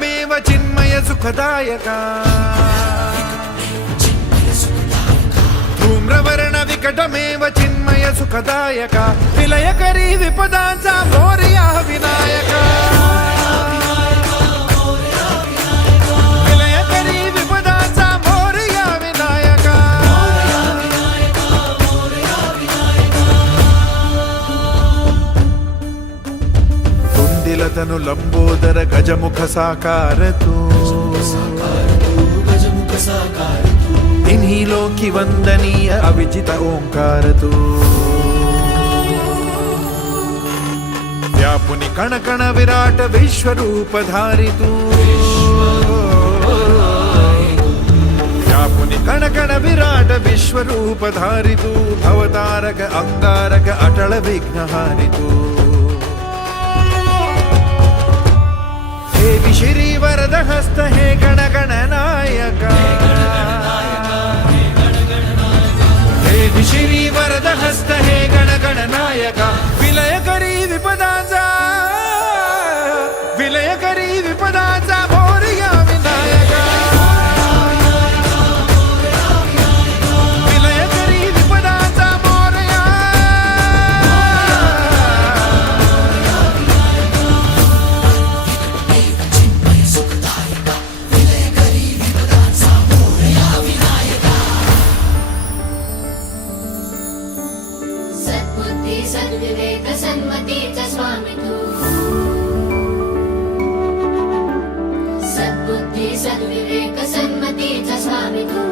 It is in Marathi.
विकटमेव चिन्मय सुखदायका धूम्रवर्ण विकटमेव चिन्मय सुखदायका विलयकरी विपदांचा मोरया विनायका विलयकरी विपदांचा मोरया विनायका तुंदिलतनु लंबोदर गजमुख साकार तू तिन्ही लोकी वंदनीय अविजित ओंकार तू व्यापुनि कण कण विराट विश्वरूप धारी तू व्यापुनि कण कण विराट विश्वरूप धारी तू भवतारक अंगारक अटल विघ्नहारी तू हे विश्री वरद हस्त हे गण गण नायका विश्री वरद हस्त हे गण गण नायका विलयकरी विपदाचा मोरया विनायका विलयकरी विपदाचा मोरया सद्बुद्धी सद्विवेक सन्मतीचा स्वामी तू सद्बुद्धी सद्विवेक सन्मतीचा स्वामी तू